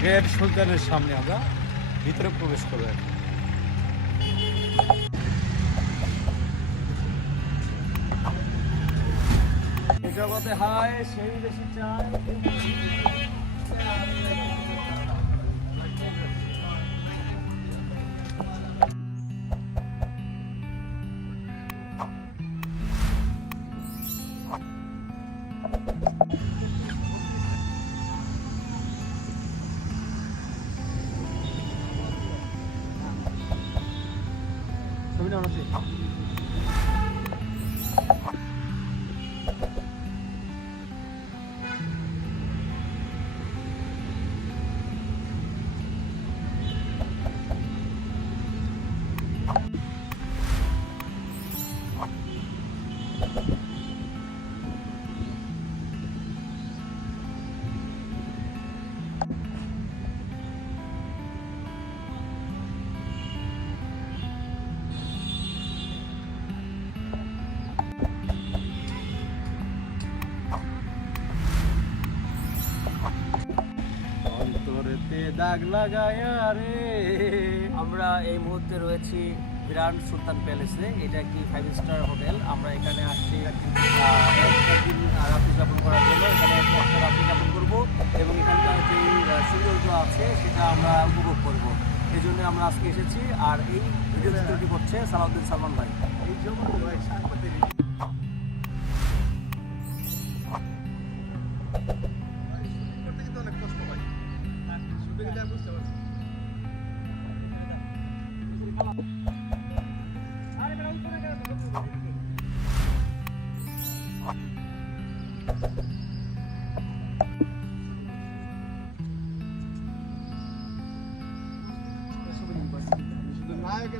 Great সুলতানের সামনে আমরা ভিতরে প্রবেশ করব। জগতে হায় সেই বেশি চায়। 这样的水 দাগ লাগায়া রে। আমরা এই মুহূর্তে রয়েছি গ্র্যান্ড সুলতান প্যালেসে। এটা একটি ফাইভ স্টার হোটেল? আমরা এখানে আসছি একদিন রাত্রি যাপন করার জন্য। এখানে একটা রাত্রি যাপন করব এবং এখানকার যে সৌন্দর্য আছে সেটা আমরা উপভোগ করব। এই জন্য আমরা আজকে এসেছি। আর এই ভিডিও চিত্রটি করছে সালাউদ্দিন সালমান ভাই। এই জন্য ভাই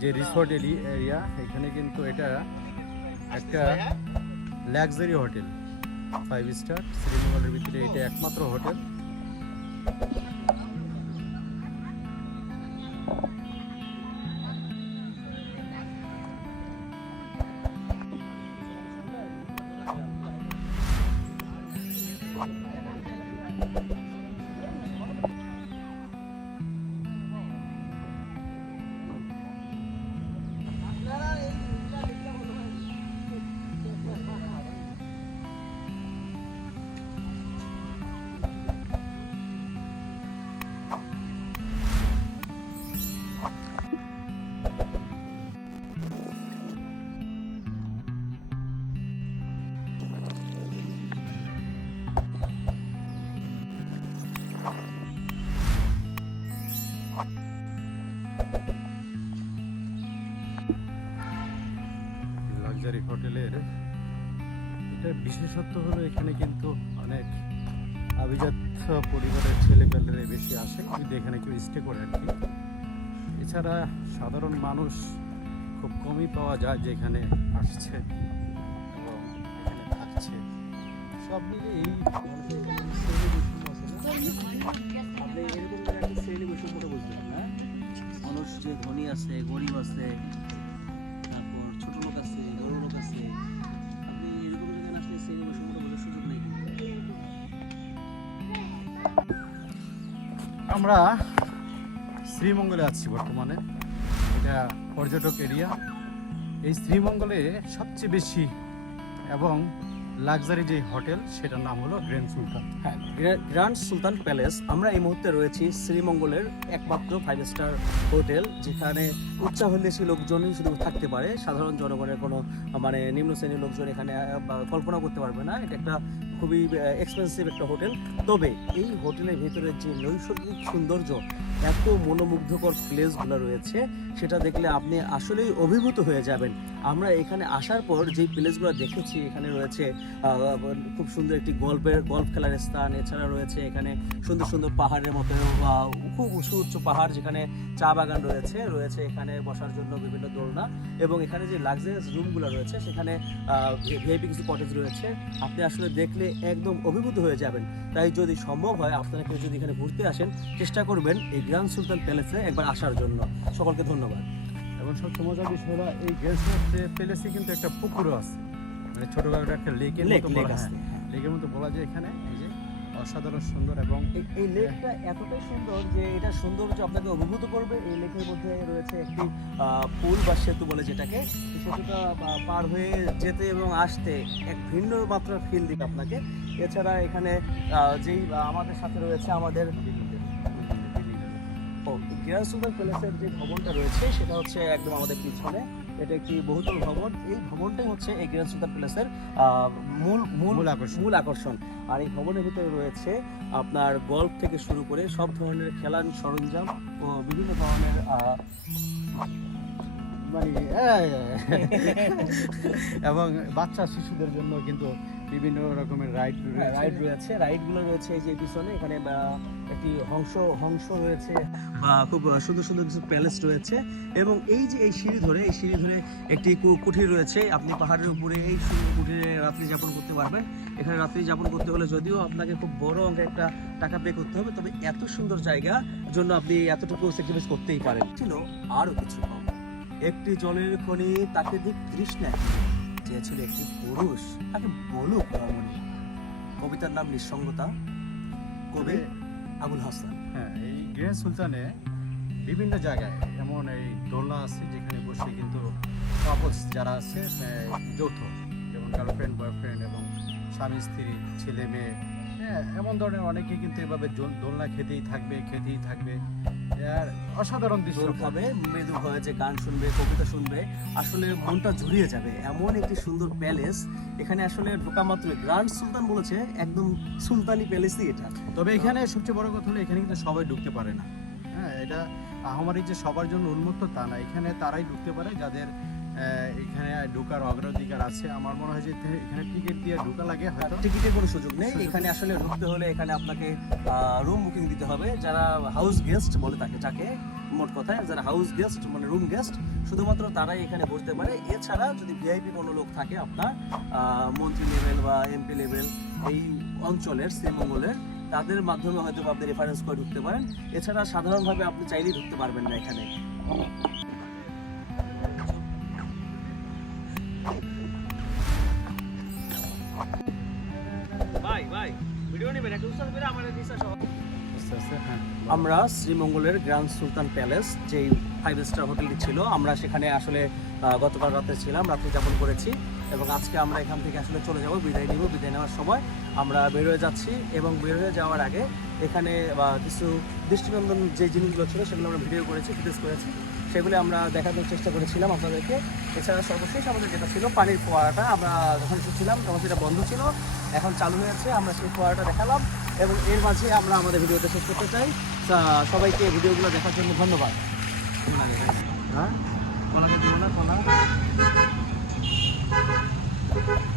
যে রিসোর্ট এরিয়া এখানে কিন্তু এটা একটা লাক্সারি হোটেল ফাইভ স্টার শ্রীমঙ্গলের ভিতরে এটা একমাত্র হোটেল লাক্সারি হোটেলের এটা বিশেষত্ব হলো এখানে কিন্তু অনেক আভিজাত পরিবারের ছেলেপেলেরা বেশি আসে, কিন্তু এখানে কেউ স্টে করে আর কি। এছাড়া সাধারণ মানুষ খুব কমই পাওয়া যায় যে এখানে আসছে থাকছে? আপনি না মানুষ যে ধনী আছে, গরিব আছে আমরা শ্রীমঙ্গলে আছি বর্তমানে। এটা পর্যটক এরিয়া। এই শ্রীমঙ্গলে সবচেয়ে বেশি এবং লাক্সারি যে হোটেল, সেটার নাম হলো গ্র্যান্ড সুলতান। হ্যাঁ গ্রা- গ্র্যান্ড সুলতান প্যালেস। আমরা এই মুহূর্তে রয়েছি শ্রীমঙ্গলের একমাত্র ফাইভ স্টার হোটেল, যেখানে উচ্চাভিলাষী লোকজনই শুধু থাকতে পারে। সাধারণ জনগণের কোনো মানে নিম্ন শ্রেণির লোকজন এখানে কল্পনা করতে পারবে না। এটা একটা খুবই এক্সপেন্সিভ একটা হোটেল। তবে এই হোটেলের ভেতরে যে নৈসর্গিক সৌন্দর্য, এত মনোমুগ্ধকর প্লেসগুলো রয়েছে, সেটা দেখলে আপনি আসলেই অভিভূত হয়ে যাবেন। আমরা এখানে আসার পর যে প্লেসগুলো দেখেছি, এখানে রয়েছে খুব সুন্দর একটি গল্পের, গল্ফ খেলার স্থান, এছাড়া রয়েছে এখানে সুন্দর সুন্দর পাহাড়ের মতো খুব উঁচু উঁচু পাহাড় যেখানে চা বাগান রয়েছে রয়েছে এখানে বসার জন্য বিভিন্ন দোলনা এবং এখানে যে লাক্সারিয়াস রুমগুলো রয়েছে, সেখানে ভিআইপি কিছু কটেজ রয়েছে। আপনি আসলে দেখলে একদম অভিভূত হয়ে যাবেন। তাই যদি সম্ভব হয়, আপনারা কেউ যদি এখানে ঘুরতে আসেন, চেষ্টা করবেন এই গ্র্যান্ড সুলতান প্যালেসে একবার আসার জন্য। সকলকে ধন্যবাদ। এবং সবচেয়ে মজার বিষয় হলো এই গেস্ট প্যালেসে কিন্তু একটা পুকুরও আছে। মানে ছোটখাটো একটা লেকের লেক মতো বলা আছে হ্যাঁ, লেকের মতো বলা যায় এখানে এই যে অসাধারণ সুন্দর এবং এই- এই লেকটা এতটাই সুন্দর যে এটা সৌন্দর্য আপনাকে অভিভূত করবে। এই লেকের মধ্যে রয়েছে একটি পুল বা সেতু বলে যেটাকে। সেতুটা পার হয়ে যেতে এবং আসতে এক ভিন্ন মাত্রার ফিল দিবে আপনাকে। এছাড়া এখানে আহ, যেই আমাদের সাথে রয়েছে আমাদের ও গ্রাস সুলতান প্যালেসের যে ভবনটা রয়েছে সেটা হচ্ছে একদম আমাদের পিছনে। এটা একটি বহুতল ভবন। এই ভবনটাই হচ্ছে এই গ্রান্ড সুপার প্যালেসের আহ, মূল মূল আকর্ষণ। মূল আকর্ষণ। আর এই ভবনের ভিতরে রয়েছে আপনার গল্ফ থেকে শুরু করে সব ধরনের খেলার সরঞ্জাম ও বিভিন্ন ধরনের আহ, এবং বাচ্চা শিশুদের জন্য কিন্তু বিভিন্ন রকমের রাইড রাইড রয়েছে। রাইডগুলো রয়েছে এই যে পিছনে। এখানে একটি হংস হংস রয়েছে বা খুব সুন্দর সুন্দর কিছু প্যালেস রয়েছে। এবং এই যে এই সিঁড়ি ধরে, এই সিঁড়ি ধরে একটি কুঠির রয়েছে। আপনি পাহাড়ের উপরে এই কুঠিরে রাত্রি যাপন করতে পারবেন। এখানে রাত্রি যাপন করতে হলে যদিও আপনাকে খুব বড় অঙ্কের একটা টাকা পে করতে হবে, তবে এত সুন্দর জায়গা, জন্য আপনি এতটুকু স্যাক্রিফাইস করতেই পারেন। ছিল আরও কিছু একটি জলের খনি তাকে দিক তৃষ্ণা চেয়েছিল একটি পুরুষ তাকে বলুক রমণী। কবিতার নাম নিঃসঙ্গতা। কবি আবুল হাসান। হ্যাঁ এই গ্র্যান্ড সুলতানে বিভিন্ন জায়গায় এমন এই দোলনা আছে যেখানে বসে কিন্তু কাপলস যারা আছে যৌথ যেমন গার্লফ্রেন্ড বয়ফ্রেন্ড এবং স্বামী স্ত্রী ছেলে মেয়ে হ্যাঁ এমন ধরনের অনেকে কিন্তু এভাবে দোলনা খেতেই থাকবে খেতেই থাকবে। অসাধারণ দৃশ্য। হবে মৃদু হয়েছে গান শুনবে কবিতা শুনবে আসলে মনটা জুড়িয়ে যাবে। এমন একটি সুন্দর প্যালেস এখানে আসলে ঢোকা মাত্র গ্রান্ড সুলতান বলেছে একদম সুলতানি প্যালেসই এটা। তবে এখানে সবচেয়ে বড় কথা হলো এখানে কিন্তু সবাই ঢুকতে পারে না। হ্যাঁ এটা আহামারি যে সবার জন্য উন্মুক্ত তা না। এখানে তারাই ঢুকতে পারে যাদের ঢোকার অগ্রাধিকার আছে। আমার মনে হয় যে এখানে- টিকিট দিয়ে ঢোকা লাগে, হয়তো। টিকিটের কোনো সুযোগ নেই। এখানে আসলে ঢুকতে হলে এখানে আপনাকে রুম বুকিং দিতে হবে। যারা হাউস গেস্ট বলে তাকে, যাকে, মোট কথায় যারা হাউস গেস্ট মানে রুম গেস্ট শুধুমাত্র তারাই এখানে বসতে পারে। এছাড়া যদি ভিআইপি কোনো লোক থাকে আপনার মন্ত্রী লেভেল বা এমপি লেভেল এই অঞ্চলের, শ্রীমঙ্গলের, তাদের মাধ্যমে হয়তো আপনি রেফারেন্স করে ঢুকতে পারেন। এছাড়া সাধারণভাবে আপনি চাইলেই ঢুকতে পারবেন না এখানে। ভিডিও নেবেন একটা উৎসাহ করে আমার রিসার্চ আস্তে আস্তে হ্যাঁ। আমরা শ্রীমঙ্গলের গ্র্যান্ড সুলতান প্যালেস যেই ফাইভ স্টার হোটেলটি ছিল আমরা সেখানে আসলে গতকাল রাতে ছিলাম রাত্রি যাপন করেছি। এবং আজকে আমরা এখান থেকে আসলে চলে যাব, বিদায় নিব, বিদায় নেওয়ার সময় আমরা বের হয়ে যাচ্ছি এবং বের হয়ে যাওয়ার আগে এখানে কিছু দৃষ্টিনন্দন যে জিনিসগুলো ছিল সেগুলো আমরা ভিডিও করেছি ফুটেজ করেছি। সেগুলো আমরা দেখানোর চেষ্টা করেছিলাম আপনাদেরকে। এছাড়া সর্বশেষ আমাদের যেটা ছিল, পানির ফোয়ারাটা, আমরা যখন ছিলাম তখন সেটা বন্ধ ছিল, এখন চালু হয়েছে, আমরা সেই ফোয়ারাটা দেখালাম এবং এর মাঝে আমরা আমাদের ভিডিওটা শেষ করতে চাই। সবাইকে ভিডিওগুলো দেখার জন্য ধন্যবাদ। হ্যাঁ? না কলা Thank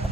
you.